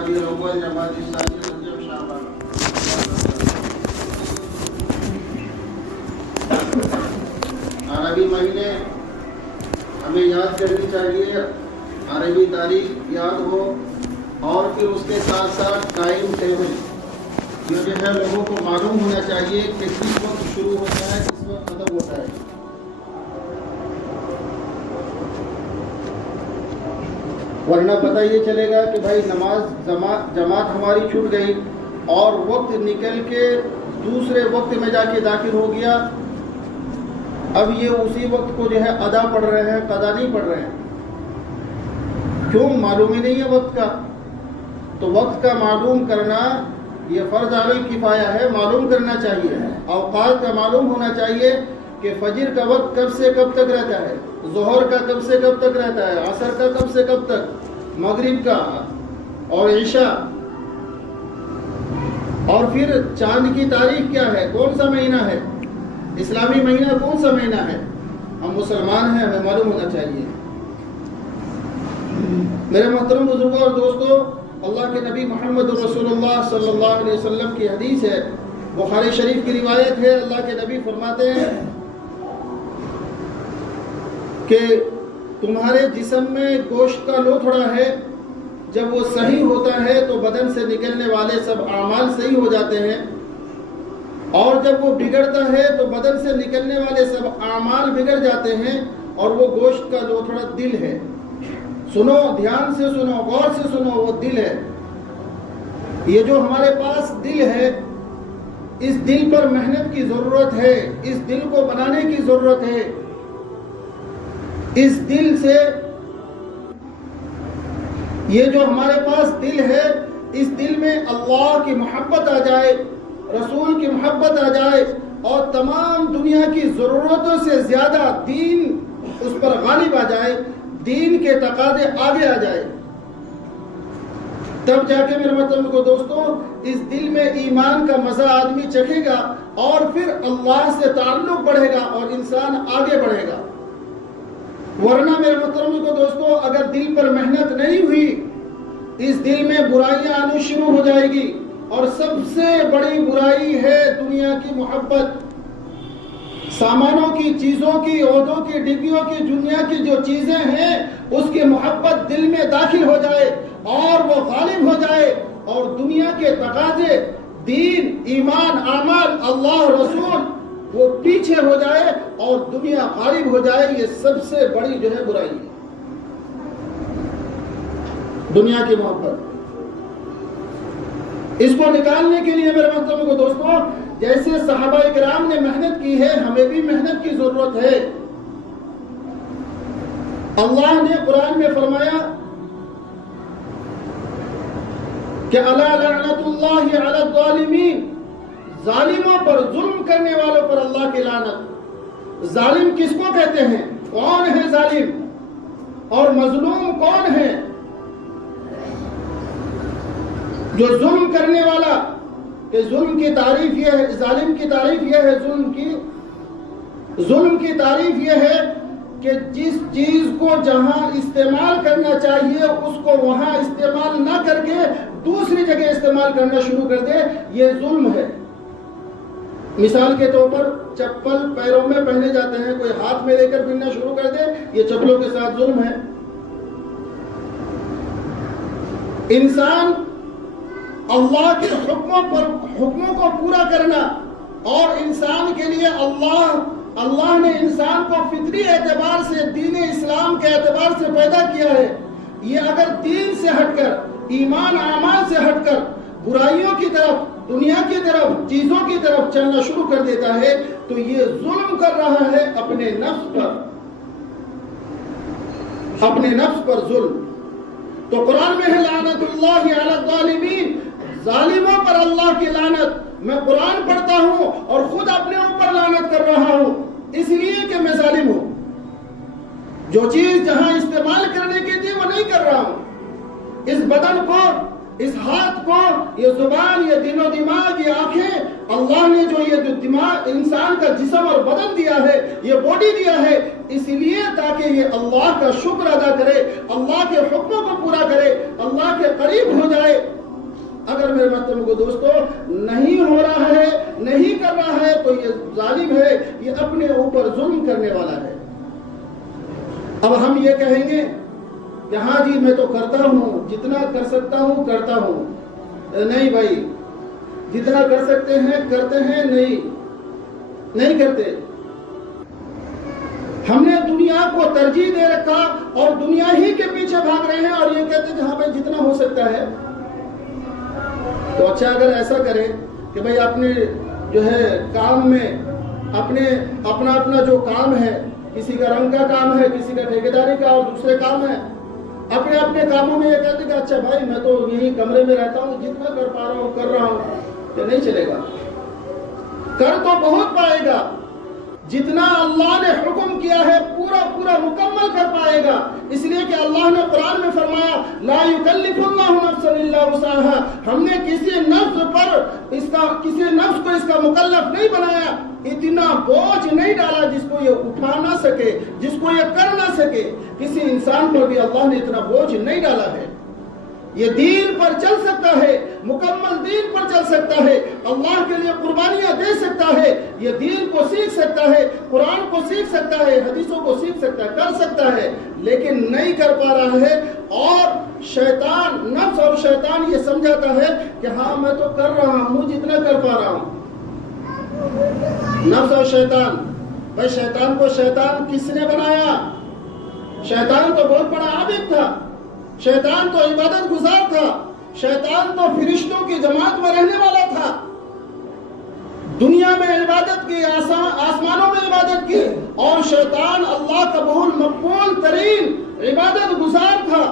جمادی الاول جمادی ثانی رجب شعبان. عربی مہینے ہمیں یاد کرنی چاہیے، عربی تاریخ یاد ہو، اور پھر اس کے ساتھ ساتھ ٹائم ٹیبل یہ جو ہے لوگوں کو معلوم ہونا چاہیے کہ کس وقت شروع ہوتا ہے کس وقت ختم ہوتا ہے. ورنہ پتہ یہ چلے گا کہ بھائی جماعت ہماری چھوٹ گئی اور وقت نکل کے دوسرے وقت میں جا کے داخل ہو گیا، اب یہ اسی وقت کو جو ہے ادا پڑھ رہے ہیں، قضا نہیں پڑھ رہے ہیں. کیوں؟ معلوم ہی نہیں ہے وقت کا. تو وقت کا معلوم کرنا یہ فرض علی الکفایہ ہے، معلوم کرنا چاہیے. اوقات کا معلوم ہونا چاہیے کہ فجر کا وقت کب سے کب تک رہتا ہے، ظہر کا کب سے کب تک رہتا ہے، عصر کا کب سے کب تک، مغرب کا اور عشاء. اور پھر چاند کی تاریخ کیا ہے، کون سا مہینہ ہے، اسلامی مہینہ کون سا مہینہ ہے. ہم مسلمان ہیں، ہمیں معلوم ہونا چاہیے. میرے محترم بزرگوں اور دوستوں، اللہ کے نبی محمد رسول اللہ صلی اللہ علیہ وسلم کی حدیث ہے، بخاری شریف کی روایت ہے. اللہ کے نبی فرماتے ہیں کہ تمہارے جسم میں گوشت کا لوتھڑا ہے، جب وہ صحیح ہوتا ہے تو بدن سے نکلنے والے سب اعمال صحیح ہو جاتے ہیں، اور جب وہ بگڑتا ہے تو بدن سے نکلنے والے سب اعمال بگڑ جاتے ہیں، اور وہ گوشت کا لوتھڑا دل ہے. سنو، دھیان سے سنو، غور سے سنو، وہ دل ہے. یہ جو ہمارے پاس دل ہے، اس دل پر محنت کی ضرورت ہے، اس دل کو بنانے کی ضرورت ہے. اس دل سے یہ جو ہمارے پاس دل ہے، اس دل میں اللہ کی محبت آ جائے، رسول کی محبت آ جائے، اور تمام دنیا کی ضرورتوں سے زیادہ دین اس پر غالب آ جائے، دین کے تقاضے آگے آ جائے، تب جا کے میرے مطلب کو دوستوں اس دل میں ایمان کا مزہ آدمی چکھے گا، اور پھر اللہ سے تعلق بڑھے گا اور انسان آگے بڑھے گا. ورنہ میرے محترم کو دوستوں اگر دل پر محنت نہیں ہوئی، اس دل میں برائیاں آنی شروع ہو جائے گی. اور سب سے بڑی برائی ہے دنیا کی محبت. سامانوں کی، چیزوں کی، عہدوں کی، ڈگیوں کی، دنیا کی جو چیزیں ہیں اس کی محبت دل میں داخل ہو جائے اور وہ غالب ہو جائے، اور دنیا کے تقاضے، دین، ایمان، اعمال، اللہ، رسول وہ پیچھے ہو جائے اور دنیا غالب ہو جائے. یہ سب سے بڑی جو ہے برائی ہے، دنیا کی محبت. اس کو نکالنے کے لیے میرے مطلب کو دوستوں جیسے صحابہ کرام نے محنت کی ہے، ہمیں بھی محنت کی ضرورت ہے. اللہ نے قرآن میں فرمایا کہ الا لعنت اللہ علی الظالمین، ظالموں پر، ظلم کرنے والوں پر اللہ کی لعنت. ظالم کس کو کہتے ہیں؟ کون ہے ظالم؟ اور مظلوم کون ہے؟ جو ظلم کرنے والا، کہ ظلم کی تعریف یہ ہے، ظالم کی تعریف یہ ہے، ظلم کی تعریف یہ ہے کہ جس چیز کو جہاں استعمال کرنا چاہیے اس کو وہاں استعمال نہ کر کے دوسری جگہ استعمال کرنا شروع کر دے، یہ ظلم ہے. مثال کے طور پر چپل پیروں میں پہنے جاتے ہیں، کوئی ہاتھ میں لے کر پہننا شروع کر دے، یہ چپلوں کے ساتھ ظلم ہے. انسان اللہ کے حکموں کو پورا کرنا، اور انسان کے لیے اللہ نے انسان کو فطری اعتبار سے، دین اسلام کے اعتبار سے پیدا کیا ہے. یہ اگر دین سے ہٹ کر، ایمان اعمال سے ہٹ کر برائیوں کی طرف، دنیا کی طرف، چیزوں کی طرف چلنا شروع کر دیتا ہے تو یہ ظلم کر رہا ہے اپنے نفس پر، اپنے نفس پر ظلم. تو قرآن میں ہے لعنت اللہ علی الظالمین، ظالموں پر اللہ کی لعنت. میں قرآن پڑھتا ہوں اور خود اپنے اوپر لعنت کر رہا ہوں اس لیے کہ میں ظالم ہوں. جو چیز جہاں استعمال کرنے کی تھی وہ نہیں کر رہا ہوں. اس بدن کو، اس ہاتھ کو، یہ زبان، یہ دل و دماغ، یہ آنکھیں، اللہ نے جو یہ دماغ انسان کا جسم اور بدن دیا ہے، یہ باڈی دیا ہے، اس لیے تاکہ یہ اللہ کا شکر ادا کرے، اللہ کے حکموں کو پورا کرے، اللہ کے قریب ہو جائے. اگر میرے محترم کو دوستو نہیں ہو رہا ہے، نہیں کر رہا ہے، تو یہ ظالم ہے، یہ اپنے اوپر ظلم کرنے والا ہے۔ اب ہم یہ کہیں گے کہ ہاں جی میں تو کرتا ہوں، جتنا کر سکتا ہوں کرتا ہوں۔ نہیں بھائی، جتنا کر سکتے ہیں کرتے ہیں، نہیں کرتے۔ ہم نے دنیا کو ترجیح دے رکھا اور دنیا ہی کے پیچھے بھاگ رہے ہیں اور یہ کہتے ہیں کہ ہاں بھائی جتنا ہو سکتا ہے۔ تو اچھا اگر ایسا کرے کہ بھائی اپنے جو ہے کام میں اپنا جو کام ہے، کسی کا رنگ کا کام ہے، کسی کا ٹھیکیداری کا اور دوسرے کام ہے، اپنے کاموں میں یہ کہتے کہ اچھا بھائی میں تو یہی کمرے میں رہتا ہوں، جتنا کر پا رہا ہوں کر رہا ہوں، کہ نہیں چلے گا۔ کر تو بہت پائے گا، جتنا اللہ نے حکم کیا ہے پورا مکمل کر پائے گا، اس لیے کہ اللہ نے قرآن میں فرمایا لا یکلف اللہ نفسا الا وسعها۔ ہم نے کسی نفس کو اس کا مکلف نہیں بنایا، اتنا بوجھ نہیں ڈالا جس کو یہ اٹھا نہ سکے، جس کو یہ کر نہ سکے۔ کسی انسان پر بھی اللہ نے اتنا بوجھ نہیں ڈالا ہے۔ یہ دین پر چل سکتا ہے، مکمل دین پر چل سکتا ہے، اللہ کے لیے قربانیاں دے سکتا ہے، یہ دین کو سیکھ سکتا ہے، قرآن کو سیکھ سکتا ہے، حدیثوں کو سیکھ سکتا ہے، کر سکتا ہے، لیکن نہیں کر پا رہا ہے۔ اور نفس اور شیطان یہ سمجھاتا ہے کہ ہاں میں تو کر رہا ہوں جتنا کر پا رہا ہوں۔ نفس اور شیطان، بھائی شیطان کو شیطان کس نے بنایا؟ شیطان تو بہت بڑا عابد تھا، شیطان تو عبادت گزار تھا، شیطان تو فرشتوں کی جماعت میں رہنے والا تھا، دنیا میں عبادت کی، آسمانوں میں عبادت کی، اور شیطان اللہ کا بہت مقبول ترین عبادت گزار تھا۔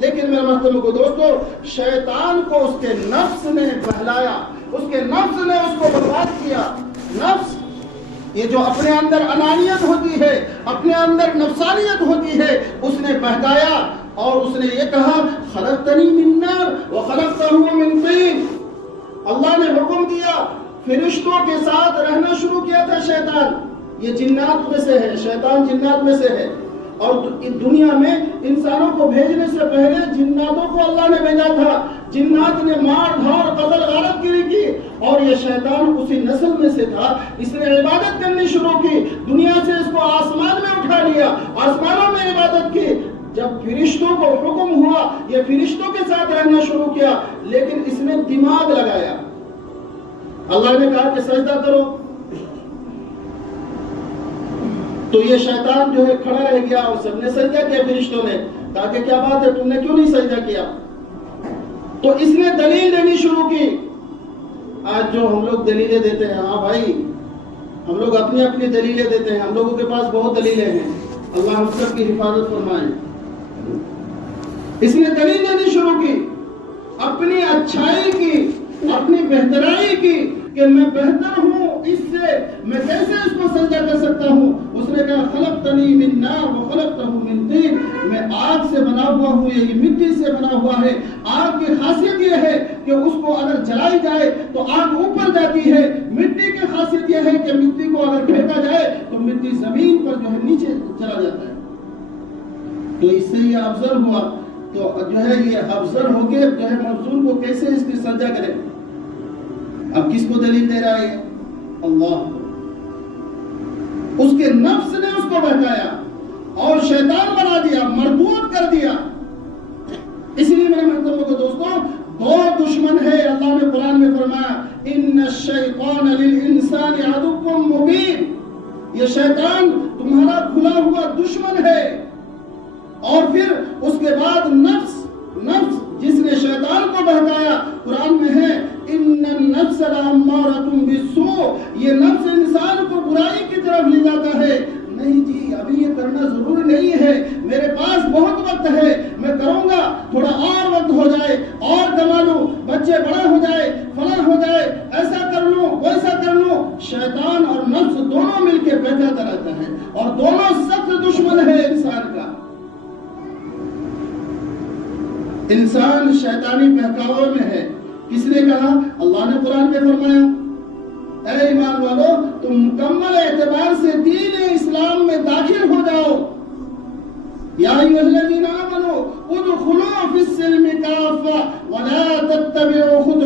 لیکن میرے محترم کو دوستو، شیطان کو اس کے نفس نے بہلایا، اس کے نفس نے اس کو برباد کیا۔ نفس یہ جو اپنے اندر انانیت ہوتی ہے، اپنے اندر نفسانیت ہوتی ہے، اس نے بہکایا اور اس نے یہ کہا خلقتنی من نار وخلقتہ من طین۔ اللہ نے حکم دیا، فرشتوں کے ساتھ رہنا شروع کیا تھا شیطان، یہ جنات میں سے ہے، شیطان جنات میں سے ہے، اور دنیا میں انسانوں کو بھیجنے سے پہلے جناتوں کو اللہ نے بھیجا تھا۔ جنات نے مار دھاڑ قتل غارت گیری کی، اور یہ شیطان اسی نسل میں سے تھا۔ اس نے عبادت کرنی شروع کی، دنیا سے اس کو آسمان میں اٹھا لیا، آسمانوں میں عبادت کی۔ جب فرشتوں کو حکم ہوا، یہ فرشتوں کے ساتھ رہنا شروع کیا، لیکن اس نے دماغ لگایا۔ اللہ نے کہا کہ سجدہ کرو، تو یہ شیطان جو ہے کھڑا رہ گیا اور سب نے سجدہ کیا، فرشتوں نے کہا کہ کیا بات ہے تم نے کیوں نہیں سجدہ کیا؟ تو اس نے دلیل دینی شروع کی۔ آج جو ہم لوگ دلیلیں دیتے ہیں، ہاں بھائی ہم لوگ اپنی اپنی دلیلیں دیتے ہیں، ہم لوگوں کے پاس بہت دلیلیں ہیں، اللہ ہم سب کی حفاظت فرمائے۔ اس نے دلیل دینی شروع کی، اپنی اچھائی کی، اپنی بہترائی کی، کہ میں بہتر ہوں، اس سے میں کیسے اس کو سجدہ کر سکتا ہوں۔ اس نے کہا خلقتنی من نار وخلقتہ من طین، میں آگ سے بنا ہوا ہوں، یہ مٹی سے بنا ہوا ہے۔ آگ کی خاصیت یہ ہے کہ اس کو اگر جلائی جائے تو آگ اوپر جاتی ہے، مٹی کی خاصیت یہ ہے کہ مٹی کو اگر پھینکا جائے تو مٹی زمین پر جو ہے نیچے چلا جاتا ہے۔ تو اس سے یہ افضل ہوا، تو جو ہے یہ افضل ہو کے جو ہے مفضول کو کیسے اس کی سجدہ کرے؟ اب کس کو دلیل دے رہا ہے؟ اللہ۔ اس کے نفس نے اس کو بہکایا اور شیطان بنا دیا، مردود کر دیا۔ اس لیے میرے محترم کو دوستوں، دو دشمن ہے، اللہ نے قرآن میں فرمایا ان الشیطان للانسان عدو مبین، یہ شیطان تمہارا کھلا ہوا دشمن ہے۔ اور پھر اس کے بعد نفس جس نے شیطان کو بہکایا، قرآن میں ہے ان النفس لامارۃ بالسوء، یہ نفس انسان کو برائی کی طرف لے جاتا ہے۔ نہیں جی ابھی یہ کرنا ضروری نہیں ہے، میرے پاس بہت وقت ہے، میں کروں گا، تھوڑا اور وقت ہو جائے اور کما لوں، بچے بڑا ہو جائے، فلاں ہو جائے، ایسا کر لوں ویسا کر لوں۔ شیطان اور نفس دونوں مل کے بہکاتا رہتا ہے، اور دونوں سخت دشمن ہے انسان کا۔ انسان شیطانی بہکاوے میں ہے۔ کس نے کہا؟ اللہ نے قرآن میں فرمایا اے ایمان والو، تم مکمل اعتبار سے دین اسلام میں داخل ہو جاؤ۔ یا ایھا الذین آمنوا ادخلوا فی السلم کافۃ ولا تتبعوا خطوات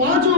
5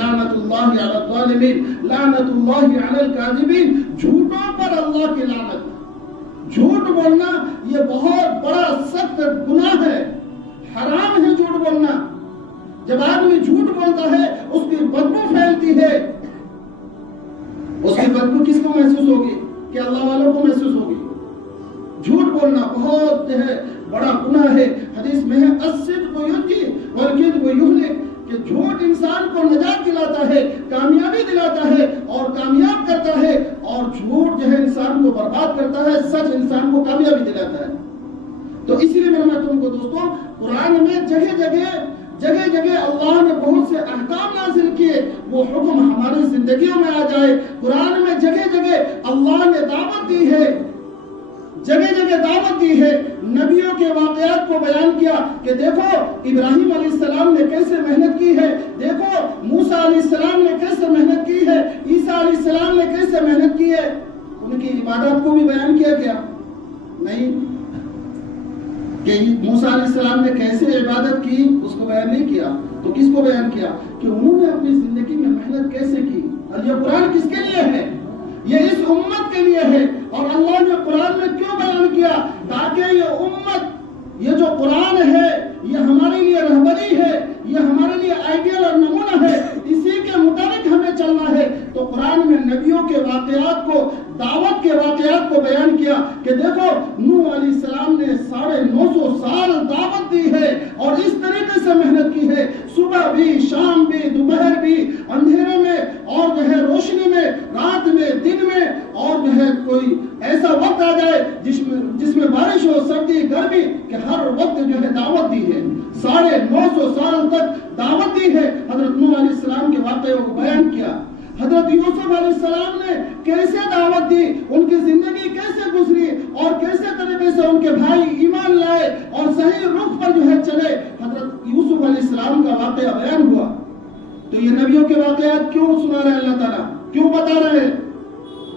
لعنت اللہ علی الظالمین، لعنت اللہ علی الکاذبین، جھوٹوں پر اللہ کی لعنت۔ جھوٹ بولنا یہ بہت بڑا سخت گناہ ہے، حرام ہے جھوٹ بولنا۔ جب آدمی جھوٹ بولتا ہے اس کی بدبو پھیلتی ہے۔ اس کی بدبو کس کو محسوس ہوگی؟ کہ اللہ والوں کو محسوس ہوگی۔ جھوٹ بولنا بہت بڑا گناہ ہے۔ حدیث میں ہے الصدق ینجی والکذب یہلک، کہ جھوٹ انسان کو نجات دلاتا ہے، کامیابی دلاتا ہے اور کامیاب کرتا ہے، اور جھوٹ جو ہے انسان کو برباد کرتا ہے، سچ انسان کو کامیابی دلاتا ہے۔ تو اس لیے میں تم کو دوستوں قرآن میں جگہ جگہ اللہ نے بہت سے احکام نازل کیے، وہ حکم ہماری زندگیوں میں آ جائے۔ قرآن میں جگہ اللہ نے دعوت دی ہے، جگہ دعوت دی ہے۔ نبیوں کے واقعات کو بیان کیا کہ دیکھو ابراہیم علیہ السلام نے کیسے محنت کی ہے، دیکھو موسیٰ علیہ السلام نے کیسے محنت کی ہے، عیسیٰ علیہ السلام نے کیسے محنت کی ہے۔ ان کی عبادات کو بھی بیان کیا گیا نہیں کہ موسیٰ علیہ السلام نے کیسے عبادت کی، اس کو بیان نہیں کیا۔ تو کس کو بیان کیا؟ کہ انہوں نے اپنی زندگی میں محنت کیسے کی۔ اور یہ قرآن کس کے لیے ہے؟ یہ اس امت کے لیے ہے۔ اور اللہ نے قرآن میں کیوں بیان کیا؟ تاکہ یہ امت، یہ جو قرآن ہے یہ ہمارے لیے رہبری ہے، یہ ہمارے لیے آئیڈیل اور نمونہ ہے، اسی کے مطابق ہمیں چلنا ہے۔ تو قرآن میں نبیوں کے واقعات کو، دعوت کے واقعات کو بیان کیا کہ دیکھو نوح علیہ السلام نے 950 سال دعوت دی ہے اور اس طریقے سے محنت کی ہے، صبح بھی، شام بھی، دوپہر بھی، اندھیرے میں اور جو ہے روشنی میں، رات میں، دن میں، اور جو ہے کوئی ایسا وقت آ جائے جس میں بارش ہو، سردی، گرمی، کہ ہر وقت جو ہے دعوت دی ہے۔ 950 سال تک دعوت دی ہے۔ حضرت نوح علیہ السلام کے واقعوں کو بیان کیا۔ حضرت یوسف علیہ السلام نے کیسے دعوت دی، ان کی زندگی کیسے گزری اور کیسے طریقے سے ان کے بھائی ایمان لائے اور صحیح رخ پر جو ہے چلے۔ حضرت یوسف علیہ السلام کا واقعہ بیان ہوا۔ تو یہ نبیوں کے واقعات کیوں سنا رہے اللہ تعالیٰ، کیوں بتا رہے ہیں؟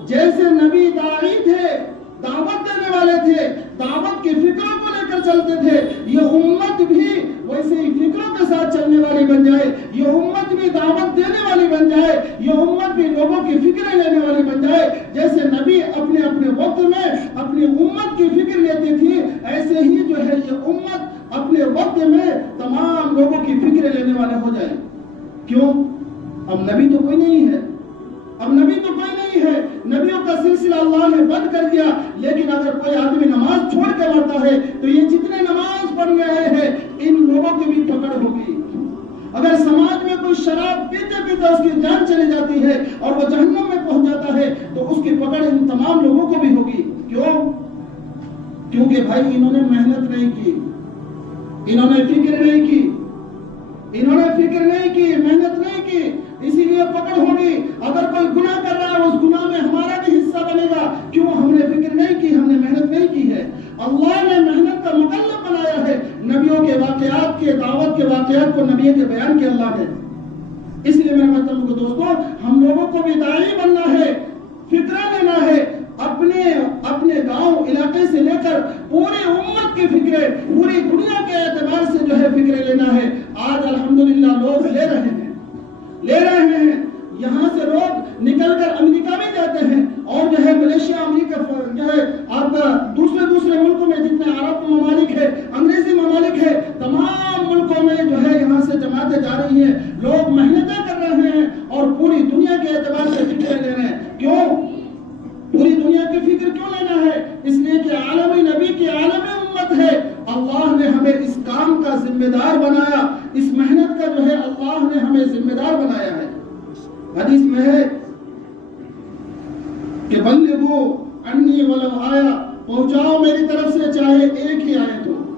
جیسے نبی داعی تھے، دعوت دینے والے تھے، دعوت کی فکروں کو لے کر چلتے تھے، یہ امت بھی ویسے ہی فکروں کے ساتھ چلنے والی بن جائے، یہ امت بھی دعوت دینے والی بن جائے، یہ امت بھی لوگوں کی فکریں لینے والی بن جائے۔ جیسے نبی اپنے وقت میں اپنی امت کی فکر لیتی تھی، ایسے ہی جو ہے یہ امت اپنے وقت میں تمام لوگوں کی فکریں لینے والے ہو جائیں۔ کیوں؟ اب نبی تو کوئی نہیں ہے، نبیوں کا سلسلہ اللہ نے بند کر دیا۔ لیکن اگر کوئی آدمی نماز چھوڑ کے مرتا ہے تو یہ جتنے نماز پڑھنے آئے ہیں ان لوگوں کی بھی پکڑ ہوگی۔ اگر سماج میں کوئی شراب پیتے اس کی جان چلی جاتی ہے اور وہ جہنم میں پہنچ جاتا ہے تو اس کی پکڑ ان تمام لوگوں کو بھی ہوگی۔ کیوں؟ کیونکہ بھائی انہوں نے محنت نہیں کی، انہوں نے فکر نہیں کی، محنت نہیں کی، اسی لیے پکڑ ہوگی۔ اگر کوئی گناہ کر رہا ہے اس گناہ میں ہمارا بھی حصہ بنے گا۔ کیوں؟ ہم نے فکر نہیں کی، ہم نے محنت نہیں کی ہے۔ اللہ نے محنت کا مکلف بنایا ہے۔ نبیوں کے واقعات کے، دعوت کے واقعات کو نبی کے بیان کیا اللہ نے۔ اس لیے میرے مطلب کو دوستوں، ہم لوگوں کو بھی داعی بننا ہے، فکرہ لینا ہے، اپنے گاؤں علاقے سے لے کر پوری امت کی فکریں، پوری دنیا کے اعتبار سے جو ہے فکریں لینا ہے۔ آج الحمدللہ لوگ لے رہے ہیں۔ یہاں سے لوگ نکل کر امریکہ میں جاتے ہیں اور جو ہے ملیشیا، امریکہ، جو ہے آپ کا دوسرے ملکوں میں جتنے عرب ممالک ہے، انگریزی ممالک ہے، تمام ملکوں میں جو ہے یہاں سے جماعتیں جا رہی ہیں، لوگ محنتیں کر رہے ہیں اور پوری دنیا کے اعتبار سے فکریں لے رہے ہیں۔ کیوں؟ پوری دنیا کی فکر کیوں لینا ہے؟ اس لیے کہ عالمی نبی کی عالمی امت ہے۔ اللہ نے ہمیں اس کام کا ذمہ دار بنایا، اس محنت کا جو ہے اللہ نے ہمیں ذمہ دار بنایا ہے۔ حدیث میں ہے کہ بلغوا عنی ولو آیا، پہنچاؤ میری طرف سے چاہے ایک ہی آیت ہو۔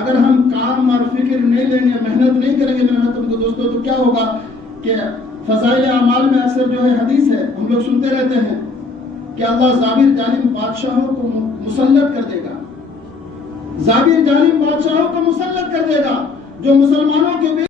اگر ہم کام اور فکر نہیں لیں گے، محنت نہیں کریں گے میرے تم کو دوستوں، تو کیا ہوگا کہ فضائل اعمال میں اکثر جو ہے حدیث ہے، ہم لوگ سنتے رہتے ہیں کہ اللہ ظالم ظالم بادشاہوں کو مسلط کر دے گا، ظالم ظالم بادشاہوں کو مسلط کر دے گا، جو مسلمانوں کے